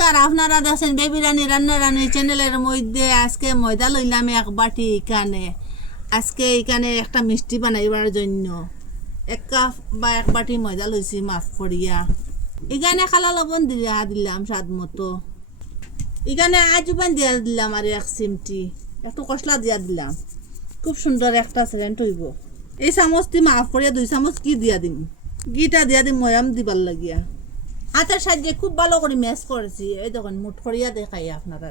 নমস্কার, আপনারা দেখছেন বেবি রানী রান্না রানী চ্যানেলের মধ্যে। আজকে ময়দা লইলাম এক বাটি। আজকে এখানে একটা মিষ্টি বানাইবার জন্য 1 কাপ বা 1 বাটি ময়দা লইছি মাফ করিয়া। এখানে খালা লবণ দিলাম স্বাদ মতো। এখানে আজুবান দিয়া দিলাম আর 1 চিমটি, একটু কসলা দিয়া দিলাম। খুব সুন্দর একটা সেন্ট হইব। এই চামচটি মাফ করিয়া 2 চামচ ঘি দিয়া দিম। ঘিটা দিয়া দিম ময়াম দিবার লাগিয়া। হাতের সাহায্যে খুব ভালো করে ম্যাশ করেছি। এই দেখুন মুঠ করিয়া দেখাই আপনারা।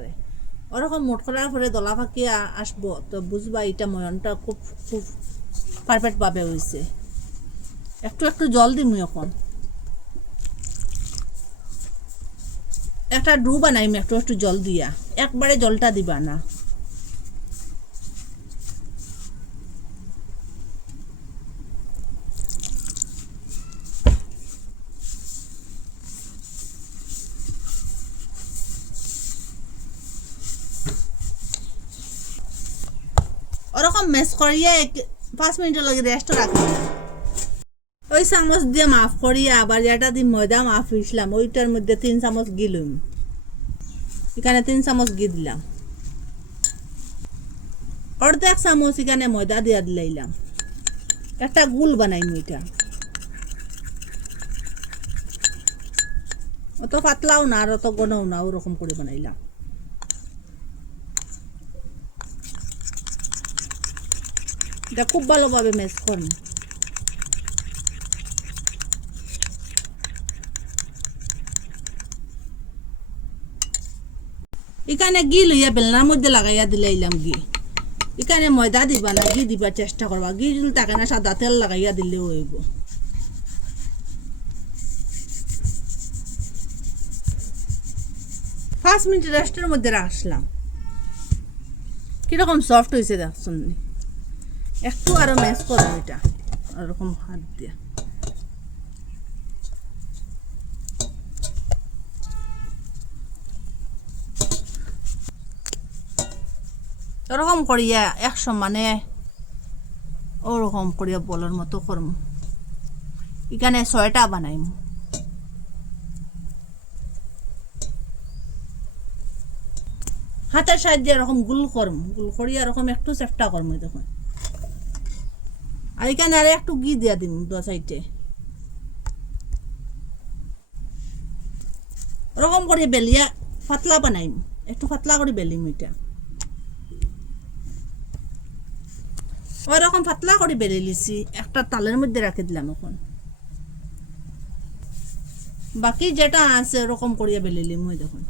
ওরকম মুঠ করার পরে দলা ফাঁকিয়া আসবো তো বুঝবা এটা ময়নটা খুব খুব পারফেক্টভাবে হয়েছে। একটু একটু জল দিম এখন। একটা ডু বানাইম একটু একটু জল দিয়া, একবারে জলটা দিবা না। ওরকম ম্যাশ করিয়া 5 মিনিটের লাগে রেস্ট রাখি। ওই চামচ দিয়ে মাফ করিয়া আবার যেটা দিয়ে ময়দা মাফ হয়েছিলাম ওইটার মধ্যে 3 চামচ ঘি লইম। এখানে 3 চামচ ঘি দিলাম। অর্ধেক চামচ এখানে ময়দা দিয়া দিলাইলাম। একটা গুল বানাইম। ওইটা অত পাতলাও না আর অত ঘনও না, ওরকম করে বানাইলাম। এটা খুব ভালোভাবে ম্যাশ করুন। এখানে ঘি লইয়া বেলনার মধ্যে লাগাইয়া দিলাইলাম ঘি। এখানে ময়দা দিবা না, ঘি দিবার চেষ্টা করবা। ঘি যদি থাকে না সাদা তেল লাগাইয়া দিলেও হইব। পাঁচ মিনিট রেস্টের মধ্যে রাখলাম। কিরকম সফট হয়েছে দেখছেন। একটু আরো ম্যাশ করবো এটা এরকম হাত দিয়ে। ওরকম করিয়া 1 সমানে ওরকম করিয়া বলার মতো করম। এখানে 6টা বানাইম। হাতের সাহায্যে এরকম গুল করম, গুল করিয়া এরকম একটু চেষ্টা করম। দেখুন আর এখানে আর একটু ঘি দিয়া দিম 2 সাইডে। ওরকম করে বেলিয়া পাতলা বানাইম, একটু পাতলা করে বেলিম। এটা ওইরকম পাতলা করে বেলে লিছি, একটা তালের মধ্যে রাখে দিলাম। এখন বাকি যেটা আছে ওরকম করিয়া বেলে লিম। ওই দেখুন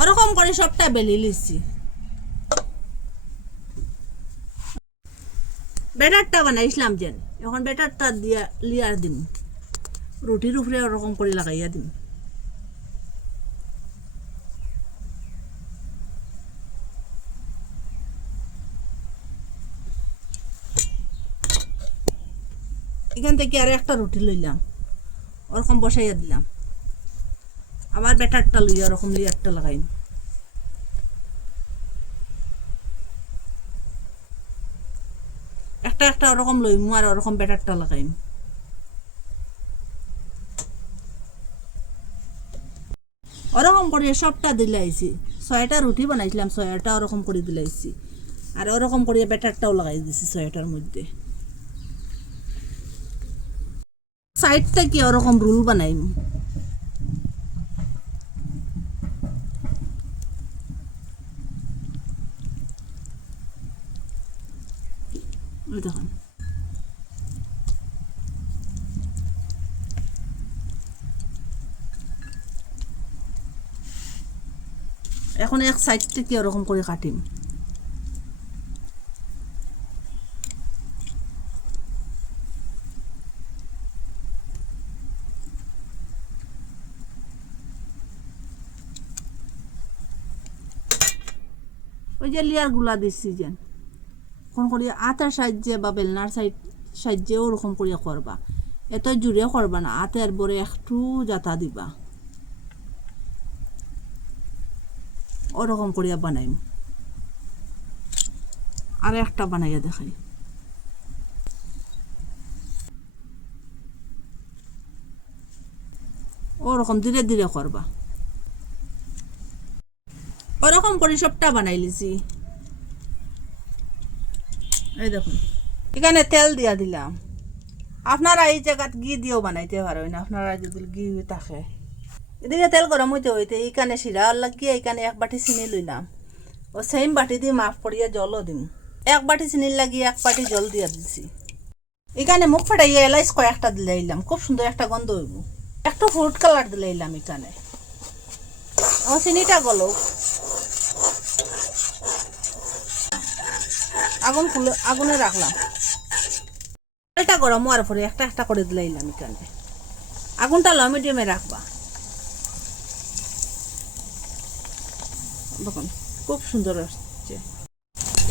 ওরকম করে সবটা বেলে লিছি। ব্যাটারটা বানাইছিলাম যেন, এখন ব্যাটারটা দিয়া লিয়ার দিম। রুটির উপরে ওরকম করে লাগাইয়া দিম। এখান থেকে আর একটা রুটি লইলাম, ওরকম বসাইয়া দিলাম। আবার ব্যাটারটা লইয়া ওরকম লিয়ারটা লাগাইম। একটা একটা ওরকম লইম আর ওরকম ব্যাটারটা লাগাইম। ওরকম করে সবটা দিলাইছি। 6টা রুটি বানাইছিলাম, 6টা ওরকম করে দিলাইছি। আর ওরকম করে ব্যাটারটাও লাগাই দিছি 6টার মধ্যে। সাইড থেকে ওরকম রোল বানাইম। দেখুন এখন এক সাইড থেকে ওরকম করে কাটিম। ওই যে লিয়ার গুলা দিচ্ছি যেন কোন করিয়া আটার সাহায্যে বা বেলনার সাহায্যে ওরকম করিয়া করবা। এত জুড়ে করবা না, আতের বরে একটু জাতা দিবা। ওরকম করিয়া বানাইম। আর একটা বানাইয়া দেখাই। ওরকম ধীরে ধীরে করবা। ওরকম করে সবটা বানাই লিছি। এই দেখুন এখানে তেল দিয়া দিলাম। আপনারা এই জায়গাত ঘি দিয়েও বানাইতে পারেন, আপনারা যদি ঘি থাকে। এদিকে তেল গরম হইতে হইতে এইখানে শিরা লাগিয়ে এইখানে এক বাটি চিনি লইলাম। ও সেম বাটি দিয়ে মাফ করিয়া জলও দিম। এক বাটি চিনি লাগিয়ে এক বাটি জল দিয়া দিছি। এখানে মুখ ফাটাইয়া এলাইচ কয়েকটা দিলাইলাম, খুব সুন্দর একটা গন্ধ হইব। একটু ফ্রুট কালার দিলাইলাম এখানে। ও চিনিটা গলো, আগুনে রাখলাম। তেলটা গরম হওয়ার পরে একটা একটা করে দিলাইলাম এখানে। আগুনটা লো মিডিয়ামে রাখবা। দেখুন খুব সুন্দর আসছে।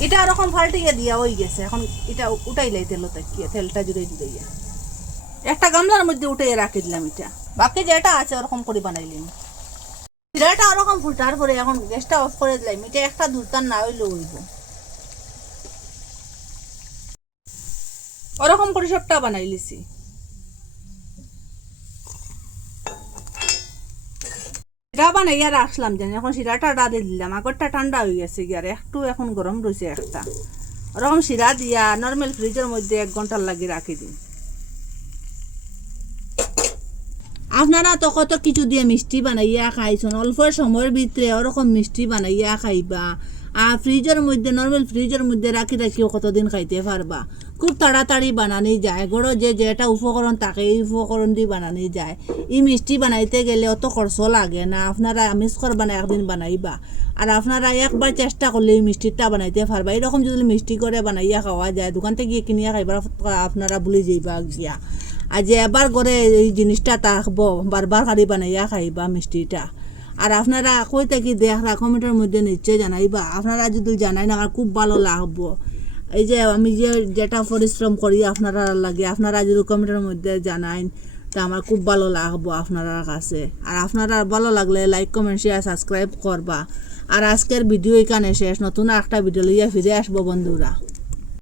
এটা ওরকম ফাল্টিয়ে দিয়া হয়ে গেছে। এখন এটা উঠাইলাই তেল তাকিয়ে, তেলটা জুড়ে জুড়াইয়া একটা গামলার মধ্যে উঠাইয়া রাখি দিলাম। এটা বাকি যেটা আছে ওরকম করে বানাইলাম। শিরাটা ওরকম ফুটার পরে এখন গ্যাসটা অফ করে দিলাম। এটা একটা দুলতান না হইলেও হইব। ওরকম করে সবটা বানাই লিছি। শিরা বানাইয়া রাখলাম জানি। এখন শিরাটা ডালে দিলাম। আগরটা ঠান্ডা হয়ে গেছে গিয়ে, আর একটু এখন গরম রয়েছে একটা। ওরকম শিরা দিয়া নর্মাল ফ্রিজের মধ্যে 1 ঘন্টার লাগিয়ে রাখি দিন। আপনারা তো কত কিছু দিয়ে মিষ্টি বানাইয়া খাইছেন, অল্প সময়ের ভিতরে ওরকম মিষ্টি বানাইয়া খাইবা। আর ফ্রিজের মধ্যে নর্মাল ফ্রিজের মধ্যে রাখি রাখিও কতদিন খাইতে পারবা। খুব তাড়াতাড়ি বানানি যায়। গড়ো যেটা উপকরণ থাকে এই উপকরণ দিয়ে বানানি যায়। এই মিষ্টি বানাইতে গেলে অত খরচ লাগে না। আপনারা মিস করবা না, একদিন বানাইবা। আর আপনারা একবার চেষ্টা করলে এই মিষ্টিটা বানাইতে পারবা। এরকম যদি মিষ্টি করে বানাইয়া খাওয়া যায়, দোকান থেকে গিয়ে কিনিয়া খাইবা আপনারা ভুলে যাইবা গিয়া। আর যে এবার করে এই জিনিসটা থাকবো, বারবার খালি বানাইয়া খাইবা মিষ্টিটা। আর আপনারা কই থেকে দেখরা কমেন্টের মধ্যে নিশ্চয় জানাইবা। আপনারা যদি জানাই না আমার খুব ভালো লাগবো। এই যে আমি যেটা পরিশ্রম করি আপনারা লাগে, আপনারা যদি কমেন্টের মধ্যে জানাইন তা আমার খুব ভালো লাগবো আপনারা কাছে। আর আপনারা ভালো লাগলে লাইক কমেন্ট শেয়ার সাবস্ক্রাইব করবা। আর আজকের ভিডিও এখানে শেষ। নতুন একটা ভিডিও লইয়া ফিরে আসবো বন্ধুরা।